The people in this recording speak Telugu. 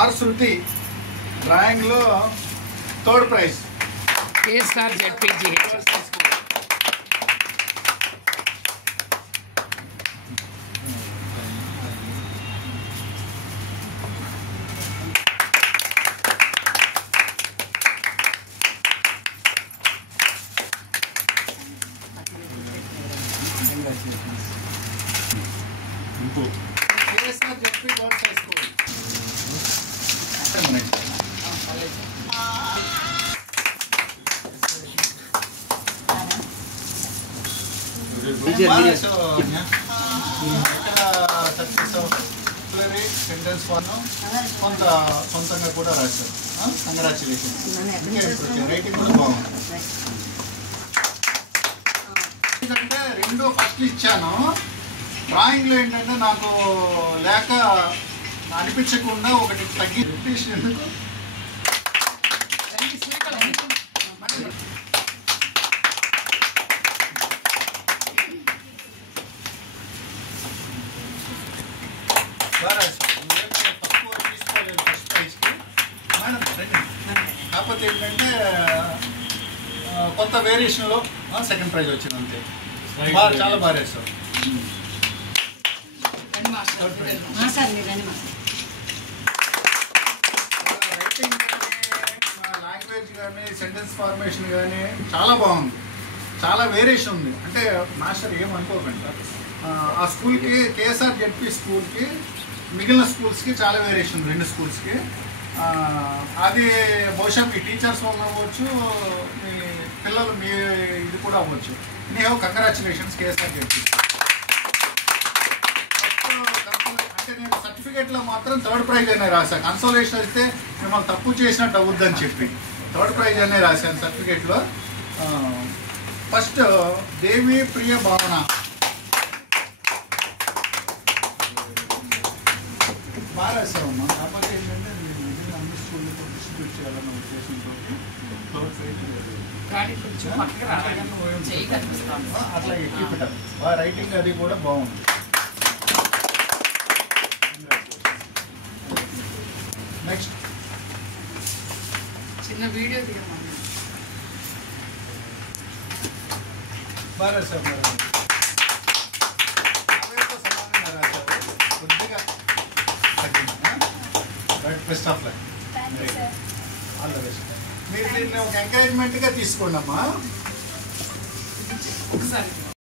ఆర్ శృతి డ్రాయింగ్ లో third prize KSR ZPG KSR ZP girls high school sentence కొంత సొంతంగా కూడా రాశారు. కంగ్రాచులేషన్స్. రైటింగ్ కూడా బాగుంది. ఎందుకంటే రెండు ఫస్ట్ ఇచ్చాను. డ్రాయింగ్లో ఏంటంటే నాకు లేక అనిపించకుండా ఒకటి తగ్గి రిపిటేషన్ ఎందుకు తక్కువ తీసుకోలేదు ఫస్ట్ ప్రైజ్కి మేడం. కాకపోతే ఏంటంటే కొత్త వేరియేషన్లో సెకండ్ ప్రైజ్ వచ్చింది అంతే. చాలా బాగా వేస్తారు. రైటింగ్ కానీ లాంగ్వేజ్ కానీ సెంటెన్స్ ఫార్మేషన్ కానీ చాలా బాగుంది. చాలా వేరియేషన్ ఉంది. అంటే మాస్టర్ ఏమనుకోకండి, ఆ స్కూల్కి కేఎస్ఆర్ జెడ్పీ స్కూల్కి మిగిలిన స్కూల్స్కి చాలా వేరియేషన్. రెండు స్కూల్స్కి అది బహుశా మీ టీచర్స్ వల్ల అవ్వచ్చు, మీ పిల్లలు మీ ఇది కూడా అవ్వచ్చు. నేను కంగ్రాచులేషన్స్ కేఎస్ఆర్ జెడ్పీ. అంటే నేను సర్టిఫికేట్లో మాత్రం థర్డ్ ప్రైజ్ అనే రాశాను. కన్సోలేషన్ అయితే మిమ్మల్ని తప్పు చేసినట్టు అవుద్దని చెప్పి థర్డ్ ప్రైజ్ అనే రాశాను సర్టిఫికేట్లో. ఫస్ట్ దేవి ప్రియ భావన బాగా రాశామమ్మా. కాకపోతే ఏంటంటే నేను అన్ని స్కూళ్ళతో డిస్ట్రిబ్యూట్ చేయాలన్న ఉద్దేశంతో థర్డ్ ప్రైజ్ అట్లా ఎక్కువ పెట్టాలి. రైటింగ్ అది కూడా బాగుంది. నెక్స్ట్ చిన్న వీడియో తీయమన్నా. బాగా రాశారు మేడం. సమానంగా రాశారు. కొద్దిగా right. Best of luck. All the best. మీరు దీన్ని ఒక ఎంకరేజ్మెంట్గా తీసుకోండి అమ్మా. ఒకసారి